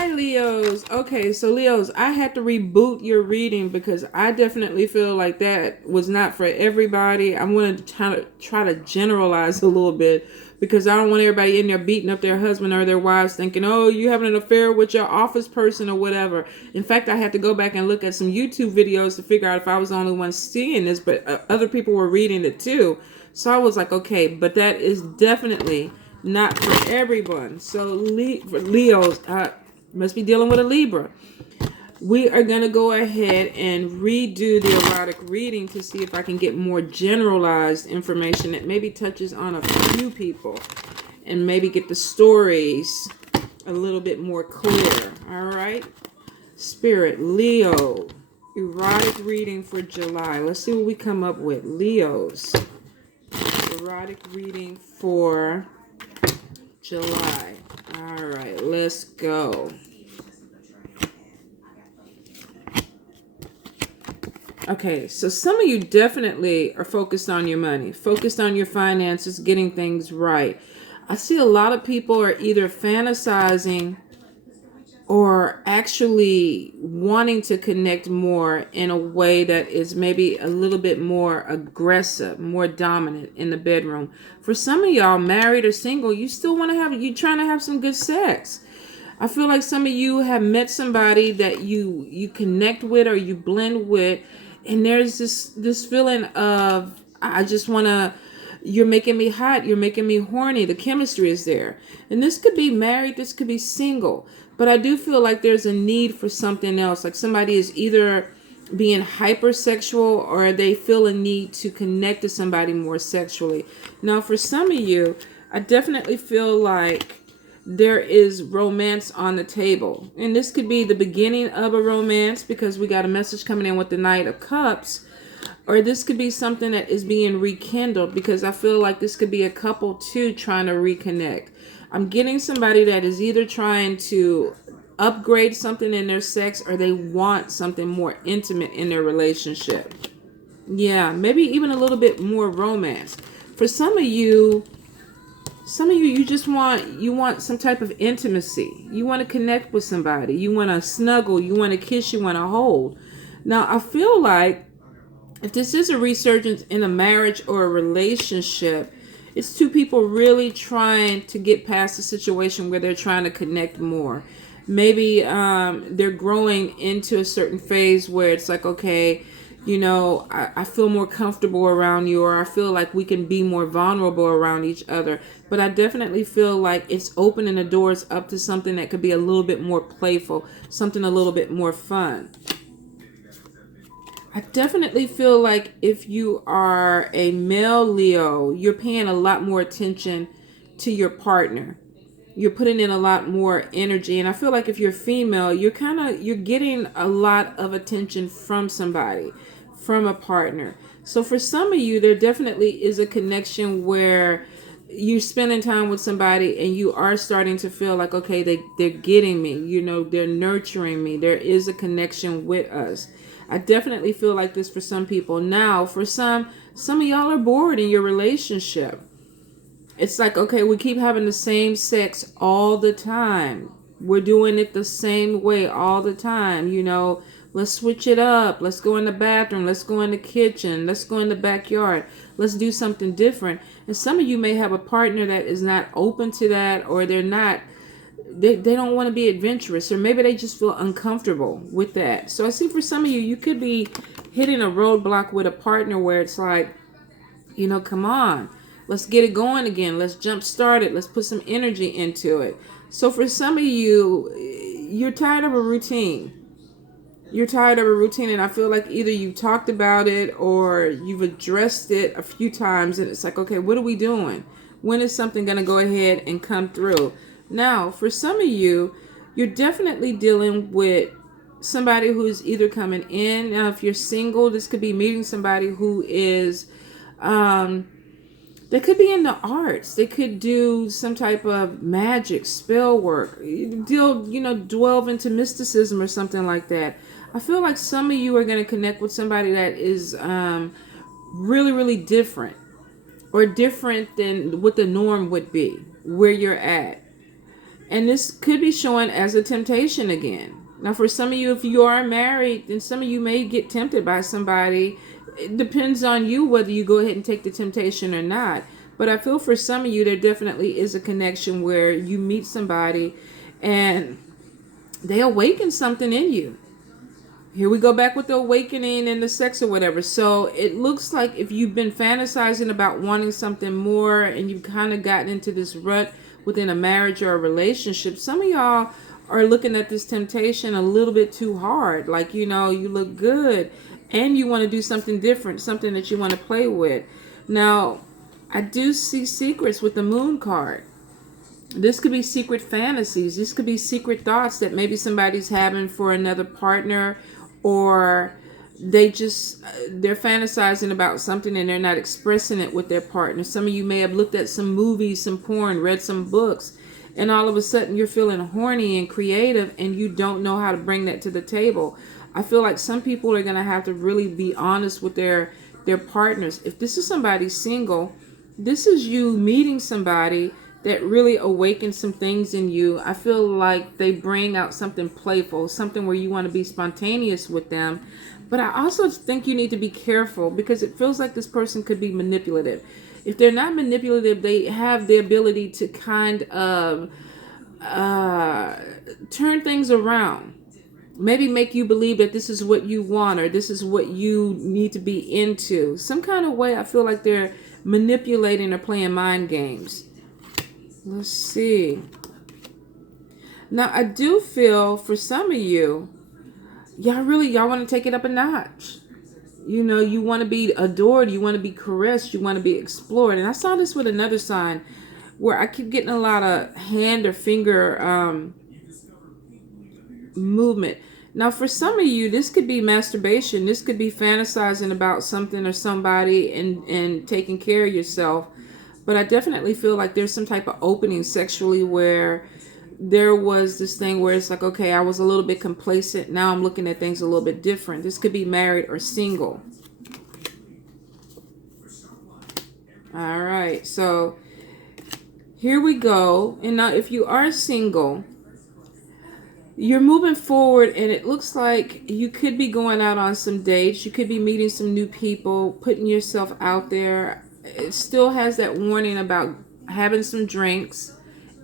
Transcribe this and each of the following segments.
Hi, Leos. Okay, so Leos, I had to reboot your reading because I definitely feel like that was not for everybody. I'm going to try to generalize a little bit because I don't want everybody in there beating up their husband or their wives thinking, oh, you having an affair with your office person or whatever. In fact, I had to go back and look at some YouTube videos to figure out if I was the only one seeing this, but other people were reading it too. So I was like, okay, but that is definitely not for everyone. So for Leos, must be dealing with a Libra. We are going to go ahead and redo the erotic reading to see if I can get more generalized information that maybe touches on a few people and maybe get the stories a little bit more clear. All right. Spirit, Leo, erotic reading for July. Let's see what we come up with. Leos, erotic reading for July. All right, let's go. Okay, so some of you definitely are focused on your money, focused on your finances, getting things right. I see a lot of people are either fantasizing or actually wanting to connect more in a way that is maybe a little bit more aggressive, more dominant in the bedroom. For some of y'all, married or single, you still want to you trying to have some good sex. I feel like some of you have met somebody that you connect with or you blend with, and there's this feeling of I just want to. You're making me hot. You're making me horny. The chemistry is there, and this could be married. This could be single. But I do feel like there's a need for something else. Like somebody is either being hypersexual or they feel a need to connect to somebody more sexually. Now, for some of you, I definitely feel like there is romance on the table. And this could be the beginning of a romance because we got a message coming in with the Knight of Cups. Or this could be something that is being rekindled because I feel like this could be a couple too trying to reconnect. I'm getting somebody that is either trying to upgrade something in their sex or they want something more intimate in their relationship. Yeah, maybe even a little bit more romance. For some of you, you just want some type of intimacy. You want to connect with somebody. You want to snuggle. You want to kiss. You want to hold. Now, I feel like if this is a resurgence in a marriage or a relationship, it's two people really trying to get past the situation where they're trying to connect more. Maybe they're growing into a certain phase where it's like, okay, I feel more comfortable around you, or I feel like we can be more vulnerable around each other. But I definitely feel like it's opening the doors up to something that could be a little bit more playful, something a little bit more fun. I definitely feel like if you are a male Leo, you're paying a lot more attention to your partner. You're putting in a lot more energy. And I feel like if you're female, you're getting a lot of attention from somebody, from a partner. So for some of you, there definitely is a connection where you're spending time with somebody and you are starting to feel like, okay, they're getting me, they're nurturing me. There is a connection with us. I definitely feel like this for some people. Now, for some of y'all are bored in your relationship. It's like, okay, we keep having the same sex all the time. We're doing it the same way all the time. Let's switch it up. Let's go in the bathroom. Let's go in the kitchen. Let's go in the backyard. Let's do something different. And some of you may have a partner that is not open to that, or they don't want to be adventurous, or maybe they just feel uncomfortable with that. So I see for some of you, you could be hitting a roadblock with a partner where it's like, come on, let's get it going again. Let's jump start it. Let's put some energy into it. So for some of you, you're tired of a routine. You're tired of a routine, and I feel like either you talked about it or you've addressed it a few times, and it's like, okay, what are we doing? When is something going to go ahead and come through? Now, for some of you, you're definitely dealing with somebody who's either coming in. Now, if you're single, this could be meeting somebody who is, they could be in the arts. They could do some type of magic, spell work, delve into mysticism or something like that. I feel like some of you are going to connect with somebody that is really, really different, or different than what the norm would be, where you're at. And this could be showing as a temptation again. Now, for some of you, if you are married, then some of you may get tempted by somebody. It depends on you whether you go ahead and take the temptation or not. But I feel for some of you, there definitely is a connection where you meet somebody and they awaken something in you. Here we go back with the awakening and the sex or whatever. So it looks like if you've been fantasizing about wanting something more and you've kind of gotten into this rut within a marriage or a relationship, some of y'all are looking at this temptation a little bit too hard. Like, you know, you look good and you want to do something different, something that you want to play with. Now, I do see secrets with the moon card. This could be secret fantasies. This could be secret thoughts that maybe somebody's having for another partner, or they're fantasizing about something and they're not expressing it with their partner. Some of you may have looked at some movies, some porn, read some books, and all of a sudden you're feeling horny and creative and you don't know how to bring that to the table. I feel like some people are going to have to really be honest with their partners. If this is somebody single, this is you meeting somebody that really awakens some things in you. I feel like they bring out something playful, something where you want to be spontaneous with them. But I also think you need to be careful because it feels like this person could be manipulative. If they're not manipulative, they have the ability to kind of turn things around. Maybe make you believe that this is what you want or this is what you need to be into. Some kind of way I feel like they're manipulating or playing mind games. Let's see. Now, I do feel for some of you, y'all want to take it up a notch. You know, you want to be adored. You want to be caressed. You want to be explored. And I saw this with another sign where I keep getting a lot of hand or finger movement. Now, for some of you, this could be masturbation. This could be fantasizing about something or somebody and taking care of yourself. But I definitely feel like there's some type of opening sexually where there was this thing where it's like, okay, I was a little bit complacent. Now I'm looking at things a little bit different. This could be married or single. All right. So here we go. And now if you are single, you're moving forward and it looks like you could be going out on some dates. You could be meeting some new people, putting yourself out there. It still has that warning about having some drinks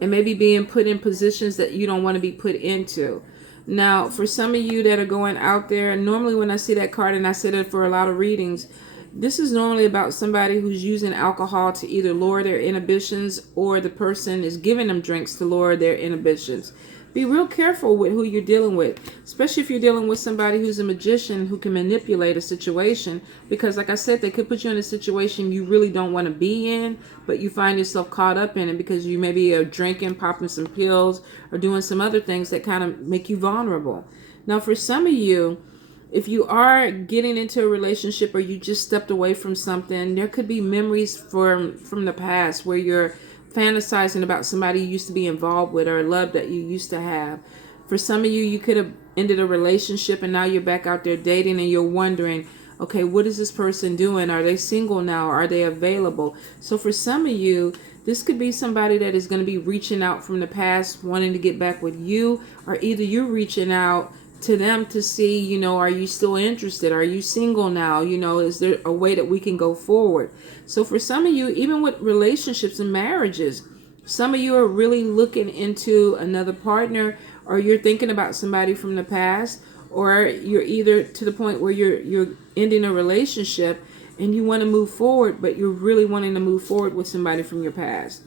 and maybe being put in positions that you don't want to be put into. Now, for some of you that are going out there, and normally when I see that card, and I say that for a lot of readings, this is normally about somebody who's using alcohol to either lower their inhibitions or the person is giving them drinks to lower their inhibitions. Be real careful with who you're dealing with, especially if you're dealing with somebody who's a magician who can manipulate a situation. Because like I said, they could put you in a situation you really don't want to be in, but you find yourself caught up in it because you maybe are drinking, popping some pills, or doing some other things that kind of make you vulnerable. Now, for some of you, if you are getting into a relationship or you just stepped away from something, there could be memories from the past where you're fantasizing about somebody you used to be involved with or a love that you used to have. For some of you, you could have ended a relationship and now you're back out there dating and you're wondering, okay, what is this person doing? Are they single now? Are they available? So for some of you, this could be somebody that is going to be reaching out from the past, wanting to get back with you, or either you're reaching out to them to see, you know, are you still interested? Are you single now? You know, is there a way that we can go forward? So for some of you, even with relationships and marriages, some of you are really looking into another partner, or you're thinking about somebody from the past, or you're either to the point where you're ending a relationship and you want to move forward, but you're really wanting to move forward with somebody from your past.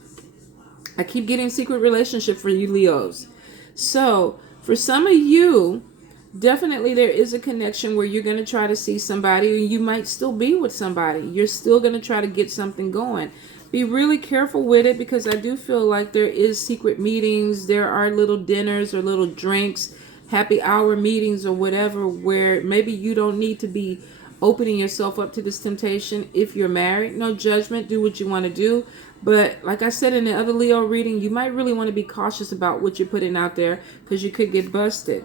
I keep getting secret relationship for you Leos. So for some of you, definitely there is a connection where you're going to try to see somebody, or you might still be with somebody. You're still going to try to get something going. Be really careful with it, because I do feel like there is secret meetings. There are little dinners or little drinks, happy hour meetings or whatever, where maybe you don't need to be opening yourself up to this temptation. If you're married, no judgment, do what you want to do. But like I said in the other Leo reading, you might really want to be cautious about what you're putting out there, because you could get busted.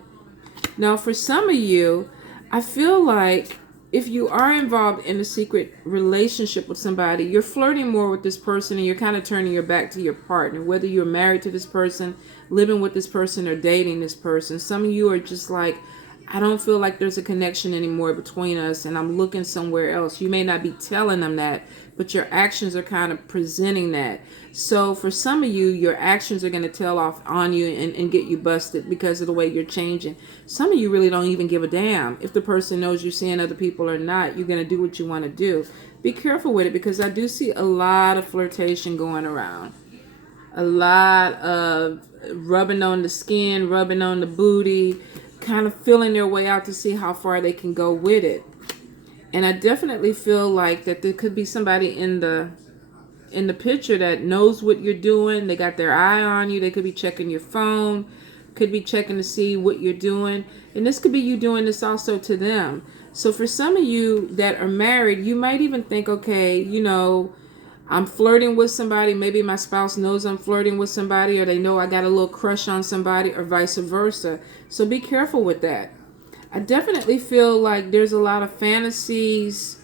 Now, for some of you, I feel like if you are involved in a secret relationship with somebody, you're flirting more with this person and you're kind of turning your back to your partner, whether you're married to this person, living with this person, or dating this person. Some of you are just like, I don't feel like there's a connection anymore between us and I'm looking somewhere else. You may not be telling them that, but your actions are kind of presenting that. So for some of you, your actions are going to tell off on you and get you busted because of the way you're changing. Some of you really don't even give a damn if the person knows you're seeing other people or not. You're going to do what you want to do. Be careful with it, because I do see a lot of flirtation going around. A lot of rubbing on the skin, rubbing on the booty, kind of feeling their way out to see how far they can go with it. And I definitely feel like that there could be somebody in the picture that knows what you're doing. They got their eye on you. They could be checking your phone, could be checking to see what you're doing. And this could be you doing this also to them. So for some of you that are married, you might even think, okay, you know, I'm flirting with somebody. Maybe my spouse knows I'm flirting with somebody, or they know I got a little crush on somebody, or vice versa. So be careful with that. I definitely feel like there's a lot of fantasies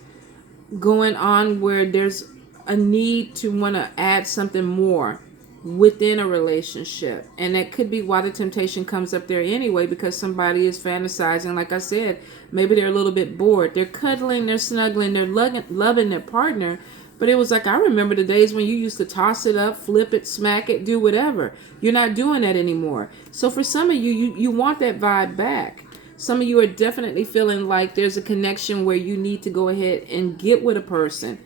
going on where there's a need to want to add something more within a relationship. And that could be why the temptation comes up there anyway, because somebody is fantasizing. Like I said, maybe they're a little bit bored. They're cuddling, they're snuggling, they're loving their partner. But it was like, I remember the days when you used to toss it up, flip it, smack it, do whatever. You're not doing that anymore. So for some of you want that vibe back. Some of you are definitely feeling like there's a connection where you need to go ahead and get with a person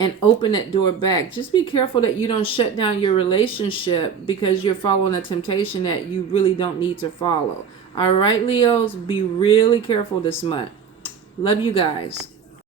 and open that door back. Just be careful that you don't shut down your relationship because you're following a temptation that you really don't need to follow. All right, Leos, be really careful this month. Love you guys.